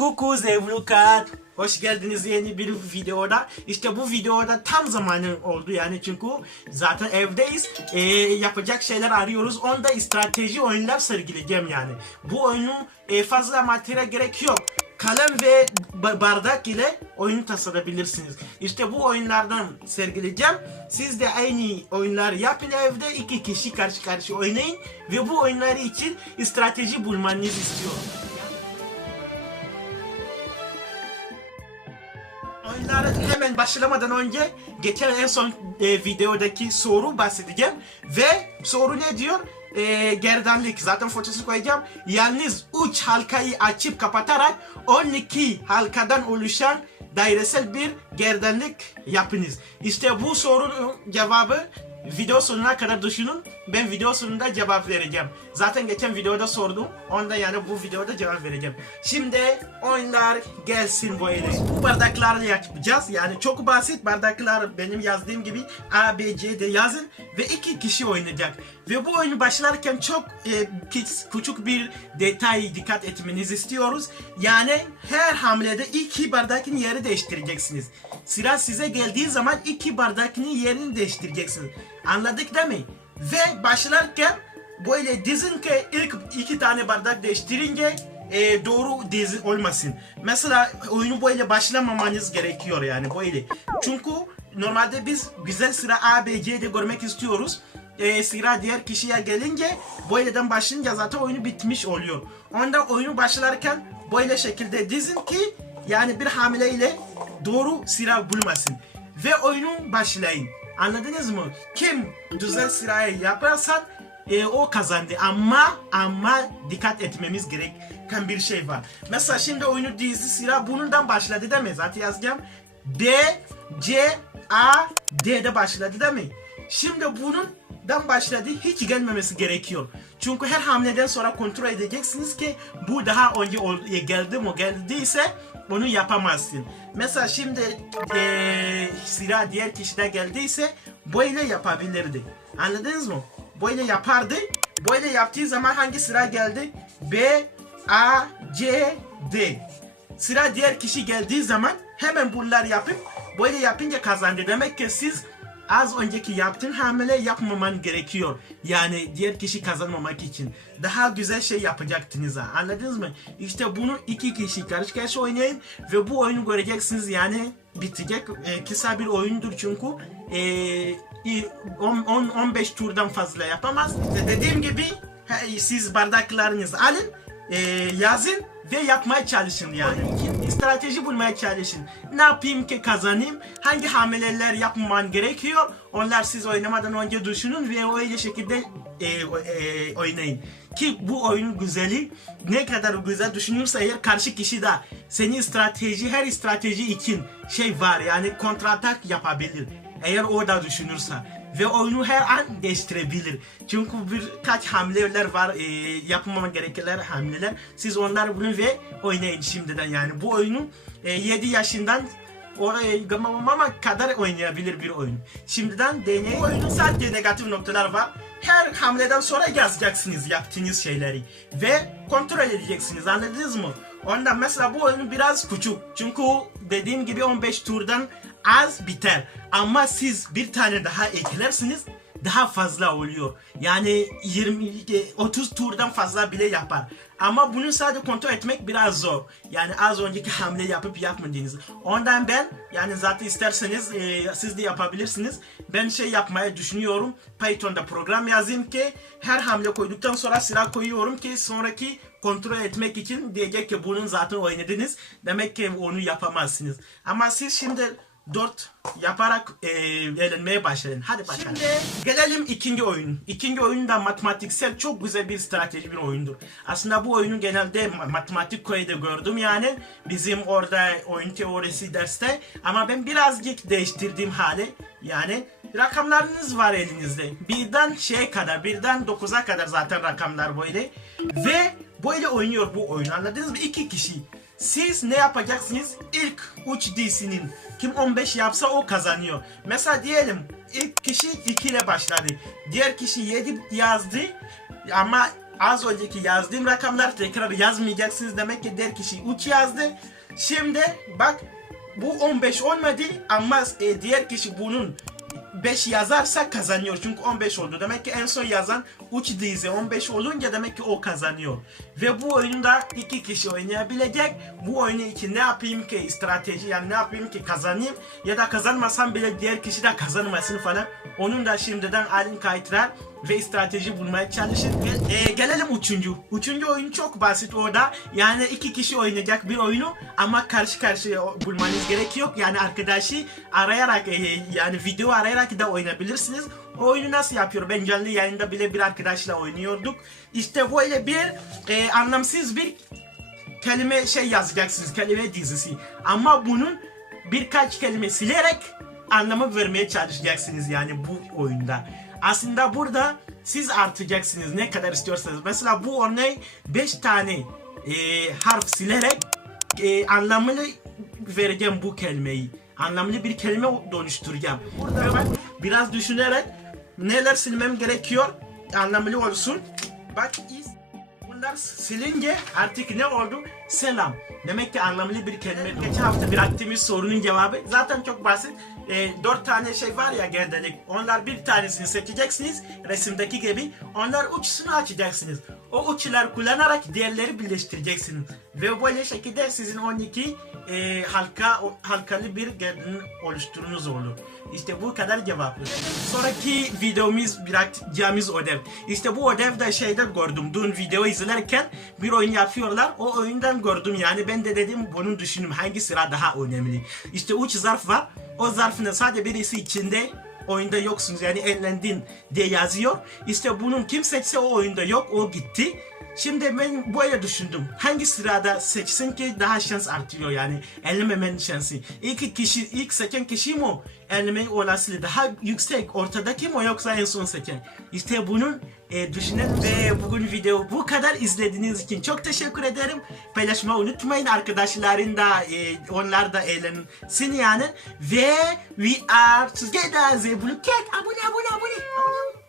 Kuku Zevlukat. Hoş geldiniz yeni bir videoda. İşte bu videoda tam zamanı oldu yani çünkü zaten evdeyiz. Ee, yapacak şeyler arıyoruz. Onda strateji oyunlar sergileyeceğim yani. Bu oyunun e, fazla materyal gerek yok. Kalem ve ba- bardak ile oyun tasarlayabilirsiniz. İşte bu oyunlardan sergileyeceğim. Siz de aynı oyunlar yapın evde iki kişi karşı karşı oynayın ve bu oyunları için strateji bulmanızı istiyorum. Oyunlara hemen başlamadan önce geçen en son e, videodaki soru bahsedeceğim ve soru ne diyor? E, gerdanlık zaten fotosunu koyacağım. Yalnız 3 halkayı açıp kapatarak 12 halkadan oluşan dairesel bir gerdanlık yapınız. İşte bu sorunun cevabı video sonuna kadar düşünün. Ben video sonunda cevap vereceğim. Zaten geçen videoda sordum. Onda yani bu videoda cevap vereceğim. Şimdi oyunlar gelsin böyle. Bu bardaklarla yapacağız. Yani çok basit bardaklar benim yazdığım gibi A, B, C, D yazın ve iki kişi oynayacak. Ve bu oyunu başlarken çok e, küçük bir detay dikkat etmenizi istiyoruz. Yani her hamlede iki bardakın yeri değiştireceksiniz. Sıra size geldiği zaman iki bardakın yerini değiştireceksiniz. Anladık değil mi? Ve başlarken böyle dizin ki ilk iki tane bardak değiştirince e, doğru dizi olmasın. Mesela oyunu böyle başlamamanız gerekiyor yani böyle. Çünkü normalde biz güzel sıra A, B, C'de görmek istiyoruz. E, sıra diğer kişiye gelince böyleden başlayınca zaten oyunu bitmiş oluyor. Onda oyunu başlarken böyle şekilde dizin ki yani bir hamile ile doğru sıra bulmasın. Ve oyunu başlayın. Anladınız mı? Kim güzel sırayı yaparsa e, o kazandı ama ama dikkat etmemiz gereken bir şey var. Mesela şimdi oyunu dizi sıra bundan başladı değil mi? Zaten yazacağım. B, C, A, D'de başladı değil mi? Şimdi bundan başladı hiç gelmemesi gerekiyor. Çünkü her hamleden sonra kontrol edeceksiniz ki bu daha önce e, geldi mi geldiyse onu yapamazsın. Mesela şimdi eee sıra diğer kişide geldiyse böyle yapabilirdi. Anladınız mı? Böyle yapardı. Böyle yaptığı zaman hangi sıra geldi? B, A, C, D. Sıra diğer kişi geldiği zaman hemen bunlar yapıp böyle yapınca kazandı. Demek ki siz az önceki yaptığın hamle yapmaman gerekiyor. Yani diğer kişi kazanmamak için. Daha güzel şey yapacaktınız ha. Anladınız mı? İşte bunu iki kişi karşı karşı oynayın ve bu oyunu göreceksiniz yani bitecek. E, kısa bir oyundur çünkü. E, 10-15 turdan fazla yapamaz. Dediğim gibi siz bardaklarınızı alın, e, yazın ve yapmaya çalışın yani. Strateji bulmaya çalışın. Ne yapayım ki kazanayım? Hangi hamleler yapman gerekiyor? Onlar siz oynamadan önce düşünün ve öyle şekilde e, e, oynayın. Ki bu oyunun güzeli ne kadar güzel düşünürse eğer karşı kişi de senin strateji her strateji için şey var yani kontratak yapabilir. Eğer o da düşünürse ve oyunu her an değiştirebilir. Çünkü birkaç hamleler var, e, yapmaman gereken hamleler. Siz onları bulun ve oynayın şimdiden yani. Bu oyunu e, 7 yaşından oraya gamamama kadar oynayabilir bir oyun. Şimdiden deneyin. Bu oyunun sadece negatif noktalar var. Her hamleden sonra yazacaksınız yaptığınız şeyleri. Ve kontrol edeceksiniz anladınız mı? Ondan mesela bu oyun biraz küçük. Çünkü dediğim gibi 15 turdan az biter. Ama siz bir tane daha eklersiniz daha fazla oluyor. Yani 20 30 turdan fazla bile yapar. Ama bunu sadece kontrol etmek biraz zor. Yani az önceki hamle yapıp yapmadığınız. Ondan ben yani zaten isterseniz e, siz de yapabilirsiniz. Ben şey yapmaya düşünüyorum. Python'da program yazayım ki her hamle koyduktan sonra sıra koyuyorum ki sonraki kontrol etmek için diyecek ki bunun zaten oynadınız. Demek ki onu yapamazsınız. Ama siz şimdi 4 yaparak e, eğlenmeye başlayın. Hadi başlayalım. Şimdi gelelim ikinci oyun. İkinci oyun da matematiksel çok güzel bir strateji bir oyundur. Aslında bu oyunu genelde ma- matematik koyda gördüm yani. Bizim orada oyun teorisi derste. Ama ben birazcık değiştirdiğim hali yani rakamlarınız var elinizde. Birden şeye kadar, birden 9'a kadar zaten rakamlar böyle. Ve böyle oynuyor bu oyun anladınız mı? İki kişi. Siz ne yapacaksınız? İlk 3 DC'nin kim 15 yapsa o kazanıyor. Mesela diyelim ilk kişi 2 ile başladı. Diğer kişi 7 yazdı ama az önceki yazdığım rakamlar tekrar yazmayacaksınız. Demek ki diğer kişi 3 yazdı. Şimdi bak bu 15 olmadı ama e, diğer kişi bunun 5 yazarsa kazanıyor. Çünkü 15 oldu. Demek ki en son yazan 3 dizi 15 olunca demek ki o kazanıyor. Ve bu oyunda iki kişi oynayabilecek. Bu oyunu için ne yapayım ki strateji yani ne yapayım ki kazanayım ya da kazanmasam bile diğer kişi de kazanmasın falan. Onun da şimdiden alın kaytırar ve strateji bulmaya çalışır. Ge- e, gelelim üçüncü. Üçüncü oyun çok basit orada. Yani iki kişi oynayacak bir oyunu ama karşı karşıya bulmanız gerekiyor. Yani arkadaşı arayarak e, yani video arayarak da oynayabilirsiniz. O oyunu nasıl yapıyor? Ben canlı yayında bile bir arkadaşla oynuyorduk. İşte böyle bir e, anlamsız bir kelime şey yazacaksınız. Kelime dizisi. Ama bunun birkaç kelime silerek anlamı vermeye çalışacaksınız yani bu oyunda. Aslında burada siz artacaksınız ne kadar istiyorsanız. Mesela bu örneği 5 tane e, harf silerek e, anlamını vereceğim bu kelimeyi. Anlamlı bir kelime dönüştüreceğim. Burada bak biraz düşünerek neler silmem gerekiyor anlamlı olsun. Bak Bunlar silince artık ne oldu? Selam. Demek ki anlamlı bir kelime. Geçen hafta bıraktığımız sorunun cevabı zaten çok basit. E, dört tane şey var ya gerdelik. Onlar bir tanesini seçeceksiniz. Resimdeki gibi. Onlar uçsunu açacaksınız. O uçlar kullanarak diğerleri birleştireceksiniz. Ve böyle şekilde sizin 12 e, halka halkalı bir gerdeğin oluşturunuz olur. İşte bu kadar cevaplı. Sonraki videomuz bırakacağımız ödev. İşte bu ödev de şeyde gördüm. Dün video izlerken bir oyun yapıyorlar. O oyundan gördüm yani. Ben de dedim bunun düşündüm hangi sıra daha önemli. İşte üç zarf var. O zarfın sadece birisi içinde oyunda yoksunuz yani eğlendin diye yazıyor. İşte bunun kim seçse o oyunda yok o gitti. Şimdi ben böyle düşündüm. Hangi sırada seçsin ki daha şans artıyor yani ellememen şansı. İlk kişi ilk seçen kişi mi eleme olasılığı daha yüksek ortadaki mi yoksa en son seçen. İşte bunun e, düşünün ve bugün video bu kadar izlediğiniz için çok teşekkür ederim. Paylaşmayı unutmayın arkadaşların da e, onlar da eğlensin yani. Ve we are together. The Blue Cat. Abone abone abone. abone.